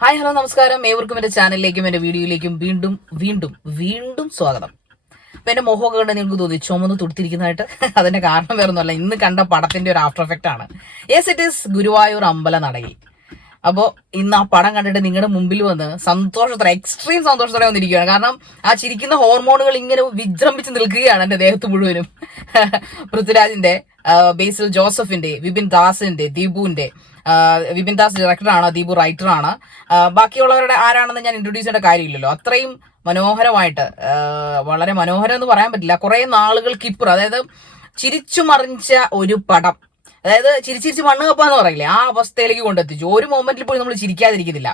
Hi hello നമസ്കാരം. ഏവർക്കും എന്റെ ചാനലിലേക്കും എന്റെ വീഡിയോയിലേക്കും വീണ്ടും വീണ്ടും വീണ്ടും സ്വാഗതം. അപ്പൊ എന്റെ മുഖമൊക്കെ കണ്ട് നിങ്ങൾക്ക് തോന്നി ചുമന്ന് തുടുത്തിരിക്കുന്നതായിട്ട്. അതിന്റെ കാരണം വേറൊന്നുമല്ല, ഇന്ന് കണ്ട പടത്തിന്റെ ഒരു ആഫ്റ്റർ എഫക്റ്റ് ആണ്. യെസ്, ഇറ്റ് ഈസ് ഗുരുവായൂർ അമ്പല നടയിൽ. അപ്പോ ഇന്ന് ആ പടം കണ്ടിട്ട് നിങ്ങളുടെ മുമ്പിൽ വന്ന് സന്തോഷത്തോടെ, എക്സ്ട്രീം സന്തോഷത്തോടെ വന്നിരിക്കുകയാണ്. കാരണം ആ ചിരിക്കുന്ന ഹോർമോണുകൾ ഇങ്ങനെ വിജൃംഭിച്ച് നിൽക്കുകയാണ് എന്റെ ദേഹത്ത് മുഴുവനും. പൃഥ്വിരാജിന്റെ, ബേസിൽ ജോസഫിന്റെ, വിപിൻ ദാസിന്റെ, ദീപുവിന്റെ. വിപിൻ ദാസ് ഡയറക്ടറാണ്, ദീപു റൈറ്ററാണ്. ബാക്കിയുള്ളവരുടെ ആരാണെന്ന് ഞാൻ ഇൻട്രൊഡ്യൂസ് ചെയ്യേണ്ട കാര്യമില്ലല്ലോ. അത്രയും മനോഹരമായിട്ട്, വളരെ മനോഹരം എന്ന് പറയാൻ പറ്റില്ല, കുറെ നാളുകൾക്ക് ഇപ്പുറം, അതായത് ചിരിച്ചു മറിഞ്ഞ ഒരു പടം, അതായത് ചിരിച്ചിരിച്ച് മണ്ണ് കപ്പാന്ന് പറയില്ലേ, ആ അവസ്ഥയിലേക്ക് കൊണ്ടെത്തിച്ചു. ഒരു മൊമെന്റിൽ പോലും നമ്മൾ ചിരിക്കാതിരിക്കുന്നില്ല.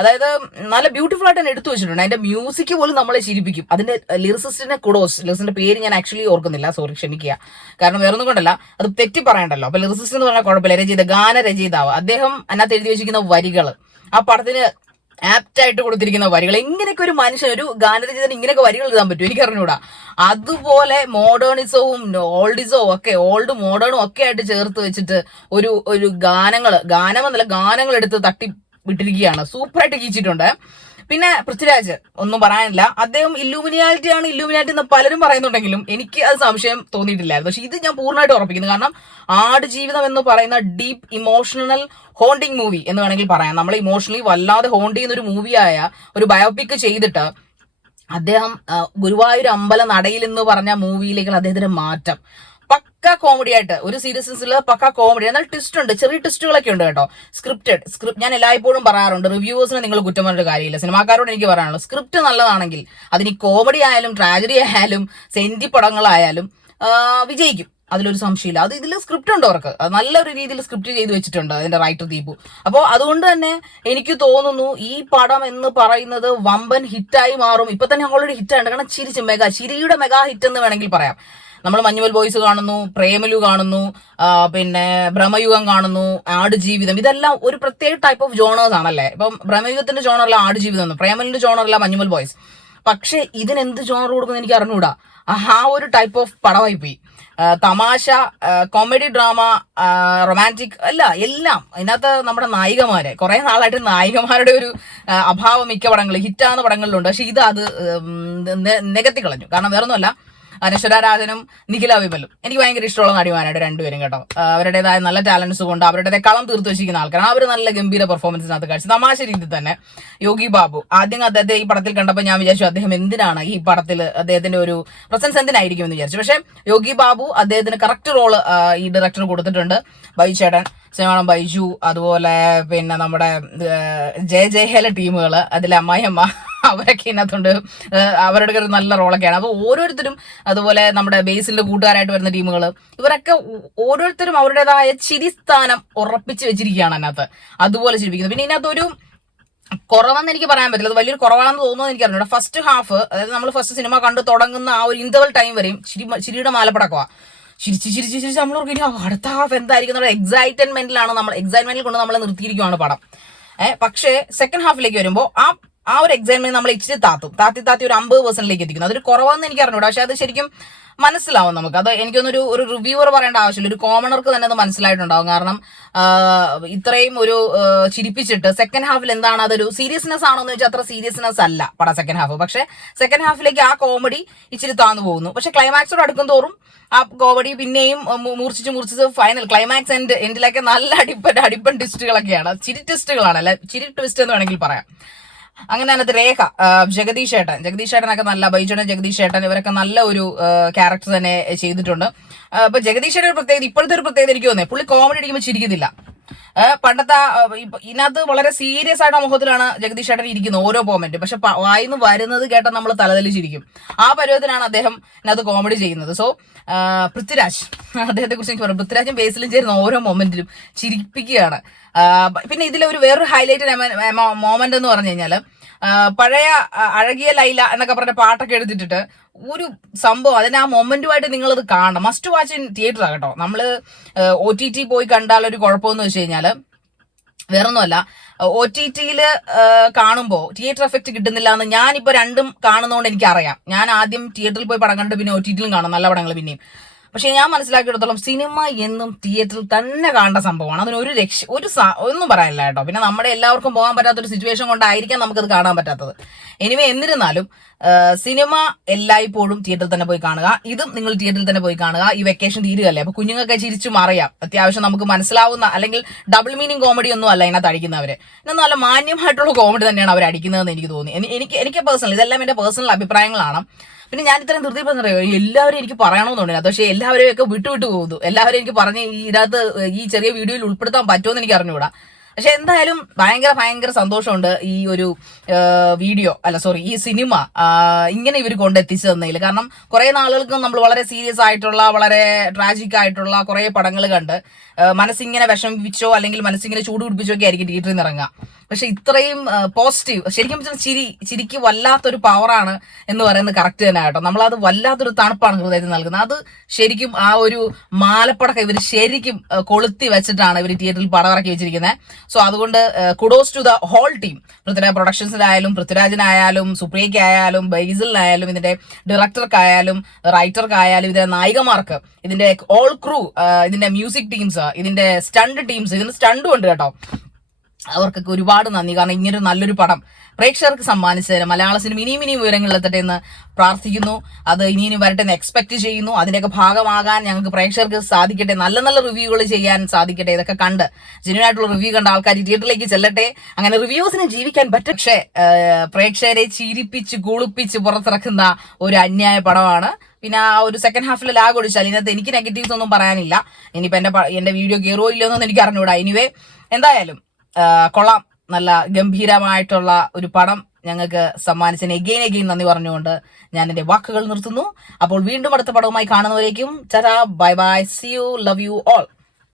അതായത് നല്ല ബ്യൂട്ടിഫുൾ ആയിട്ട് തന്നെ എടുത്തു വെച്ചിട്ടുണ്ട്. അതിന്റെ മ്യൂസിക് പോലും നമ്മളെ ചിരിപ്പിക്കും. അതിന്റെ ലിറിസിസ്റ്റിന്റെ ലിറിസിന്റെ പേര് ഞാൻ ആക്ച്വലി ഓർക്കുന്നില്ല, സോറി, ക്ഷമിക്കുക. കാരണം വേറൊന്നും കൊണ്ടല്ല, അത് തെറ്റി പറയണ്ടല്ലോ. അപ്പൊ ലിറിസിസ്റ്റ് എന്ന് പറഞ്ഞാൽ കുഴപ്പമില്ല, ഗാനരചയിതാവ് അദ്ദേഹം അതിനകത്ത് എഴുതി വെച്ചിരിക്കുന്ന വരികൾ, ആ പടത്തിന് ആപ്റ്റ് ആയിട്ട് കൊടുത്തിരിക്കുന്ന വരികൾ, എങ്ങനെയൊക്കെ ഒരു മനുഷ്യൻ, ഒരു ഗാനരചിതന് ഇങ്ങനെയൊക്കെ വരികൾ എഴുതാൻ പറ്റും എനിക്ക് അറിഞ്ഞൂടാ. അതുപോലെ മോഡേണിസവും ഓൾഡിസവും ഒക്കെ, ഓൾഡ് മോഡേണും ഒക്കെ ആയിട്ട് ചേർത്ത് വെച്ചിട്ട് ഒരു ഗാനമെന്നല്ല, ഗാനങ്ങൾ എടുത്ത് തട്ടി വിട്ടിരിക്കുകയാണ്. സൂപ്പറായിട്ട് കീച്ചിട്ടുണ്ട്. പിന്നെ പൃഥ്വിരാജ് ഒന്നും പറയാനില്ല. അദ്ദേഹം ഇല്ലൂമിനാറ്റി എന്ന് പലരും പറയുന്നുണ്ടെങ്കിലും എനിക്ക് അത് സംശയം തോന്നിയിട്ടില്ലായിരുന്നു. പക്ഷെ ഇത് ഞാൻ പൂർണ്ണമായിട്ട് ഉറപ്പിക്കുന്നു. കാരണം ആടുജീവിതം എന്ന് പറയുന്ന ഡീപ്പ് ഇമോഷണൽ ഹോണ്ടിങ് മൂവി എന്ന് വേണമെങ്കിൽ പറയാം. നമ്മളെ ഇമോഷണലി വല്ലാതെ ഹോണ്ട് ചെയ്യുന്ന ഒരു മൂവിയായ ഒരു ബയോപിക് ചെയ്തിട്ട് അദ്ദേഹം ഗുരുവായൂർ അമ്പല നടയിൽ എന്ന് പറഞ്ഞ മൂവിയിലേക്ക് അദ്ദേഹത്തിന്റെ മാറ്റം പക്ക കോമഡി ആയിട്ട്, ഒരു സീരീസിൽ പക്ക കോമഡി, എന്നാൽ ട്വിസ്റ്റ് ഉണ്ട്, ചെറിയ ട്വിസ്റ്റുകളൊക്കെ ഉണ്ട് കേട്ടോ. സ്ക്രിപ്റ്റ് ഞാൻ എല്ലായ്പ്പോഴും പറയാറുണ്ട്, റിവ്യൂവേഴ്സിനെ നിങ്ങൾ കുറ്റം പറഞ്ഞിട്ട് കാര്യമില്ല. സിനിമാക്കാരോട് എനിക്ക് പറയാനുള്ളത്, സ്ക്രിപ്റ്റ് നല്ലതാണെങ്കിൽ അതിന് കോമഡി ആയാലും ട്രാജഡി ആയാലും സെന്റി പടങ്ങളായാലും വിജയിക്കും. അതിലൊരു സംശയമില്ല. അത് ഇതിൽ സ്ക്രിപ്റ്റ് ഉണ്ട് അവർക്ക്, അത് നല്ലൊരു രീതിയിൽ സ്ക്രിപ്റ്റ് ചെയ്ത് വെച്ചിട്ടുണ്ട് അതിന്റെ റൈറ്റർ ദീപു. അപ്പോൾ അതുകൊണ്ട് തന്നെ എനിക്ക് തോന്നുന്നു ഈ പടം എന്ന് പറയുന്നത് വമ്പൻ ഹിറ്റായി മാറും. ഇപ്പൊ തന്നെ ഓൾറെഡി ഹിറ്റാണ്. കാരണം ചിരിയുടെ മെഗാ ഹിറ്റ് എന്ന് വേണമെങ്കിൽ പറയാം. നമ്മൾ മഞ്ഞുമൽ ബോയ്സ് കാണുന്നു, പ്രേമലു കാണുന്നു, പിന്നെ ബ്രഹ്മയുഗം കാണുന്നു, ആടുജീവിതം. ഇതെല്ലാം ഒരു പ്രത്യേക ടൈപ്പ് ഓഫ് ജോണേഴ്സ് ആണല്ലേ. ഇപ്പം ബ്രഹ്മയുഗത്തിന്റെ ജോണറല്ല ആടുജീവിതം, പ്രേമലിന്റെ ജോണറല്ല മഞ്ഞുമൽ ബോയ്സ്. പക്ഷെ ഇതിനെന്ത് ജോണർ കൊടുക്കുന്നത് എനിക്ക് അറിഞ്ഞൂടാ. ആ ഒരു ടൈപ്പ് ഓഫ് പടമായി പോയി. തമാശ, കോമഡി, ഡ്രാമ, റൊമാൻറ്റിക്, എല്ലാം ഇതിനകത്ത്. നമ്മുടെ നായികമാരെ, കുറെ നാളായിട്ട് നായികമാരുടെ ഒരു അഭാവം മിക്ക പടങ്ങളിൽ, ഹിറ്റാകുന്ന പടങ്ങളിലുണ്ട്. പക്ഷെ ഇത് അത് നികത്തി കളഞ്ഞു. കാരണം വേറൊന്നുമല്ല, അനശ്വര രാജനും നിഖില വിമലും എനിക്ക് ഭയങ്കര ഇഷ്ടമുള്ള നടിമാരായിട്ട് രണ്ടുപേരും കേട്ടോ. അവരുടേതായ നല്ല ടാലൻസ് കൊണ്ട് അവരുടേതായ കളം തീർത്തു വെച്ചിരിക്കുന്ന ആൾക്കാരാണ്. അവർ നല്ല ഗംഭീര പെർഫോമൻസിനകത്ത് കാഴ്ച, തമാശ രീതിയിൽ തന്നെ. യോഗി ബാബു, ആദ്യം അദ്ദേഹത്തെ ഈ പടത്തിൽ കണ്ടപ്പോൾ ഞാൻ വിചാരിച്ചു അദ്ദേഹം എന്തിനാണ് ഈ പടത്തിൽ, അദ്ദേഹത്തിന്റെ ഒരു പ്രസൻസ് എന്തിനായിരിക്കും എന്ന് വിചാരിച്ചു. പക്ഷെ യോഗി ബാബു അദ്ദേഹത്തിന് കറക്റ്റ് റോള് ഈ ഡയറക്ടർ കൊടുത്തിട്ടുണ്ട്. ബൈചേട്ടൻ, സിനിമാളം ബൈജു, അതുപോലെ പിന്നെ നമ്മുടെ ജയഹേല ടീമുകള്, അതിലെ അമ്മായിയമ്മ, അവരൊക്കെ ഇതിനകത്തുണ്ട്. അവരുടെ ഒരു നല്ല റോളൊക്കെയാണ്. അപ്പൊ ഓരോരുത്തരും, അതുപോലെ നമ്മുടെ ബേസിന്റെ കൂട്ടുകാരായിട്ട് വരുന്ന ടീമുകൾ, ഇവരൊക്കെ ഓരോരുത്തരും അവരുടേതായ ചിരിസ്ഥാനം ഉറപ്പിച്ച് വെച്ചിരിക്കുകയാണ് അതിനകത്ത്. അതുപോലെ ചിരിപ്പിക്കുന്നത്. പിന്നെ ഇതിനകത്തൊരു കുറവെന്ന് എനിക്ക് പറയാൻ പറ്റില്ല, അത് വലിയൊരു കുറവാണെന്ന് തോന്നുന്നു എനിക്ക് അറിഞ്ഞൂടാ. ഫസ്റ്റ് ഹാഫ്, അതായത് നമ്മൾ ഫസ്റ്റ് സിനിമ കണ്ടു തുടങ്ങുന്ന ആ ഒരു ഇന്റർവൽ ടൈം വരെയും ചിരിയുടെ മാലപ്പടക്കമാ. ചിരിച്ച് നമ്മൾ അടുത്ത ഹാഫ് എന്തായിരിക്കും നമ്മുടെ എക്സൈറ്റ്മെന്റിൽ കൊണ്ട് നമ്മളെ നിർത്തിയിരിക്കുകയാണ് പടം. പക്ഷേ സെക്കൻഡ് ഹാഫിലേക്ക് വരുമ്പോൾ ആ ഒരു എക്സൈറ്റ്മെന്റ് നമ്മൾ ഇച്ചിരി താത്തി ഒരു 50% എത്തിക്കുന്നു. അതൊരു കുറവെന്ന് എനിക്ക് അറിഞ്ഞൂടാ. പക്ഷെ അത് ശരിക്കും മനസ്സിലാവും നമുക്ക്. അത് എനിക്കൊന്നൊരു റിവ്യൂവർ പറയേണ്ട ആവശ്യമില്ല, ഒരു കോമണർക്ക് തന്നെ അത് മനസ്സിലായിട്ടുണ്ടാവും. കാരണം ഇത്രയും ഒരു ചിരിപ്പിച്ചിട്ട് സെക്കൻഡ് ഹാഫിൽ എന്താണ്, അതൊരു സീരിയസ്നെസ് ആണോ എന്ന് വെച്ചാൽ അത്ര സീരിയസ്നെസ് അല്ല പടം സെക്കൻഡ് ഹാഫ്. പക്ഷെ സെക്കൻഡ് ഹാഫിലേക്ക് ആ കോമഡി ഇച്ചിരി താന്നു പോകുന്നു. പക്ഷെ ക്ലൈമാക്സോട് അടുക്കും തോറും ആ കോമഡി പിന്നെയും മൂർച്ഛിച്ച് ഫൈനൽ ക്ലൈമാക്സ് എൻഡിലൊക്കെ നല്ല അടിപ്പൻ ട്വിസ്റ്റുകളൊക്കെയാണ്. ചിരി ട്വിസ്റ്റുകളാണ്, അല്ലെ ചിരി ട്വിസ്റ്റ് എന്ന് വേണമെങ്കിൽ പറയാം. അങ്ങനെ അതിനകത്ത് രേഖ, ജഗദീഷ് ചേട്ടനൊക്കെ നല്ല, ബൈജുണ ജഗദീഷ് ചേട്ടൻ, ഇവരൊക്കെ നല്ല ഒരു ക്യാരക്ടർ തന്നെ ചെയ്തിട്ടുണ്ട്. അപ്പൊ ജഗദീഷ് ചേട്ടൻ ഒരു പ്രത്യേകത, ഇപ്പോഴത്തെ ഒരു പ്രത്യേകത എനിക്ക് തോന്നുന്നത്, പുള്ളി കോമഡി അടിക്കുമ്പോൾ ചിരിക്കുന്നില്ല. പണ്ടത്തെ ഇതിനകത്ത് വളരെ സീരിയസ് ആയിട്ട് മുഖത്തിലാണ് ജഗദീഷ് ചേട്ടൻ ഇരിക്കുന്നത് ഓരോ മൊമെന്റ്. പക്ഷെ വായിന്ന് വരുന്നത് കേട്ടാൽ നമ്മൾ തലതല്ലിച്ചിരിക്കും. ആ പരുവത്തിനാണ് അദ്ദേഹം ഇതിനകത്ത് കോമഡി ചെയ്യുന്നത്. സോ പൃഥ്വിരാജ്, അദ്ദേഹത്തെ കുറിച്ച് എനിക്ക് പറയാം, പൃഥ്വിരാജും ബേസിലും ചേരുന്ന ഓരോ മൊമെന്റിലും ചിരിപ്പിക്കുകയാണ്. പിന്നെ ഇതിലെ വേറൊരു ഹൈലൈറ്റ് മൊമെന്റ് എന്ന് പറഞ്ഞു കഴിഞ്ഞാല്, പഴയ അഴകിയ ലൈല എന്നൊക്കെ പറഞ്ഞ പാട്ടൊക്കെ എടുത്തിട്ടിട്ട് ഒരു സംഭവം, അതിന് ആ മൊമെന്റുമായിട്ട് നിങ്ങളത് കാണണം. മസ്റ്റ് വാച്ച് ഇൻ തിയേറ്ററാണ് കേട്ടോ. നമ്മള് OTT പോയി കണ്ടാൽ ഒരു കുഴപ്പമെന്ന് വെച്ച് കഴിഞ്ഞാല് വേറൊന്നുമല്ല, OTT കാണുമ്പോൾ തിയേറ്റർ എഫക്ട് കിട്ടുന്നില്ല എന്ന് ഞാനിപ്പോ രണ്ടും കാണുന്നതുകൊണ്ട് എനിക്കറിയാം. ഞാൻ ആദ്യം തിയേറ്ററിൽ പോയി പടം കണ്ട് പിന്നെ OTT കാണും നല്ല പടങ്ങൾ പിന്നെയും. പക്ഷെ ഞാൻ മനസ്സിലാക്കിയെടുത്തോളം സിനിമ എന്നും തിയേറ്ററിൽ തന്നെ കാണേണ്ട സംഭവമാണ്. അതിനൊരു ഒന്നും പറയാനില്ല കേട്ടോ. പിന്നെ നമ്മുടെ എല്ലാവർക്കും പോകാൻ പറ്റാത്തൊരു സിറ്റുവേഷൻ കൊണ്ടായിരിക്കാം നമുക്കത് കാണാൻ പറ്റാത്തത്. എനിവേ, എന്നിരുന്നാലും സിനിമ എല്ലായ്പ്പോഴും തിയേറ്ററിൽ തന്നെ പോയി കാണുക. ഇതും നിങ്ങൾ തിയേറ്ററിൽ തന്നെ പോയി കാണുക. ഈ വെക്കേഷൻ തീരുകയല്ലേ, അപ്പൊ കുഞ്ഞുങ്ങൾക്ക് ചിരിച്ചു മറിയാം. അത്യാവശ്യം നമുക്ക് മനസ്സിലാവുന്ന, അല്ലെങ്കിൽ ഡബിൾ മീനിങ് കോമഡി ഒന്നും അല്ല ഇതിനകത്ത് അടിക്കുന്നവര്. എന്നാൽ നല്ല മാന്യമായിട്ടുള്ള കോമഡി തന്നെയാണ് അവർ അടിക്കുന്നതെന്ന് എനിക്ക് തോന്നി. എനിക്ക് പേഴ്സണൽ, ഇതെല്ലാം എന്റെ പേഴ്സണൽ അഭിപ്രായങ്ങളാണ്. പിന്നെ ഞാൻ ഇത്രയും ധൃതി പറഞ്ഞറിയോ, എല്ലാവരും എനിക്ക് പറയണമെന്നുണ്ട്, പക്ഷെ എല്ലാവരെയും ഒക്കെ വിട്ടു പോകുന്നു. എല്ലാവരും എനിക്ക് പറഞ്ഞ് ഇതിനകത്ത് ഈ ചെറിയ വീഡിയോയിൽ ഉൾപ്പെടുത്താൻ പറ്റുമെന്ന് എനിക്ക് അറിഞ്ഞുകൂടാ. പക്ഷെ എന്തായാലും ഭയങ്കര സന്തോഷമുണ്ട് ഈ ഒരു ഈ സിനിമ ഇങ്ങനെ ഇവർ കൊണ്ടെത്തിച്ചു തന്നതിൽ. കാരണം കുറെ നാളുകൾക്ക് നമ്മൾ വളരെ സീരിയസ് ആയിട്ടുള്ള, വളരെ ട്രാജിക് ആയിട്ടുള്ള കുറെ പടങ്ങൾ കണ്ട് മനസ്സിങ്ങനെ വിഷമിപ്പിച്ചോ അല്ലെങ്കിൽ മനസ്സിങ്ങനെ ചൂട് പിടിപ്പിച്ചോ ഒക്കെ ആയിരിക്കും തിയേറ്ററിൽ നിന്ന് ഇറങ്ങുക. പക്ഷെ ഇത്രയും പോസിറ്റീവ്, ശരിക്കും ചിരിക്ക് വല്ലാത്തൊരു പവറാണ് എന്ന് പറയുന്നത് കറക്റ്റ് തന്നെ കേട്ടോ. നമ്മളത് വല്ലാത്തൊരു തണുപ്പാണ് ഹൃദയത്തിൽ നൽകുന്നത്. അത് ശരിക്കും ആ ഒരു മാലപ്പടക്കം ഇവർ ശരിക്കും കൊളുത്തി വെച്ചിട്ടാണ് ഇവർ തിയേറ്ററിൽ പടം ഇറക്കി വെച്ചിരിക്കുന്നത്. സോ അതുകൊണ്ട് kudos to the whole team. Prithviraj പ്രൊഡക്ഷൻസിനായാലും, പൃഥ്വിരാജിനായാലും, സുപ്രിയയ്ക്കായാലും, ബൈസിലിനായാലും, ഇതിന്റെ ഡയറക്ടർക്കായാലും, റൈറ്റർക്കായാലും, ഇതിന്റെ നായികമാർക്ക്, ഇതിന്റെ ഓൾ ക്രൂ, ഇതിന്റെ മ്യൂസിക് ടീംസ്, ഇതിന്റെ സ്റ്റണ്ട് ടീംസ്, ഇതിന് സ്റ്റണ്ടും ഉണ്ട് കേട്ടോ. അവർക്കൊക്കെ ഒരുപാട് നന്ദി. കാരണം ഇങ്ങനൊരു നല്ലൊരു പടം പ്രേക്ഷകർക്ക് സമ്മാനിച്ചതിന് മലയാള സിനിമ ഇനിയും ഉയരങ്ങളിലെത്തട്ടെ എന്ന് പ്രാർത്ഥിക്കുന്നു. അത് ഇനിയും വരട്ടെ എന്ന് എക്സ്പെക്ട് ചെയ്യുന്നു. അതിന്റെയൊക്കെ ഭാഗമാകാൻ ഞങ്ങൾക്ക് പ്രേക്ഷകർക്ക് സാധിക്കട്ടെ. നല്ല റിവ്യൂകൾ ചെയ്യാൻ സാധിക്കട്ടെ. ഇതൊക്കെ കണ്ട് ജെന്യുവനായിട്ടുള്ള റിവ്യൂ കണ്ട ആൾക്കാർ തിയേറ്ററിലേക്ക് ചെല്ലട്ടെ. അങ്ങനെ റിവ്യൂസിന് ജീവിക്കാൻ പറ്റും. പക്ഷേ പ്രേക്ഷകരെ ചിരിപ്പിച്ച് കുളിപ്പിച്ച് പുറത്തിറക്കുന്ന ഒരു അന്യായ പടമാണ്. പിന്നെ ആ ഒരു സെക്കൻഡ് ഹാഫിൽ ലാഗ് ഒഴിച്ചാൽ ഇതിനകത്ത് എനിക്ക് നെഗറ്റീവ്സ് ഒന്നും പറയാനില്ല. ഇനിയിപ്പോ എന്റെ വീഡിയോ കയറുമോ ഇല്ലയോ എന്നൊന്നും എനിക്ക് അറിഞ്ഞൂടാ. എനിവേ, എന്തായാലും കൊള്ളാം. നല്ല ഗംഭീരമായിട്ടുള്ള ഒരു പടം ഞങ്ങൾക്ക് സമ്മാനിച്ചതിന് എഗെയിൻ നന്ദി പറഞ്ഞുകൊണ്ട് ഞാൻ എന്റെ വാക്കുകൾ നിർത്തുന്നു. അപ്പോൾ വീണ്ടും അടുത്ത പടവുമായി കാണുന്നവരേക്കും bye bye, see you, love you all.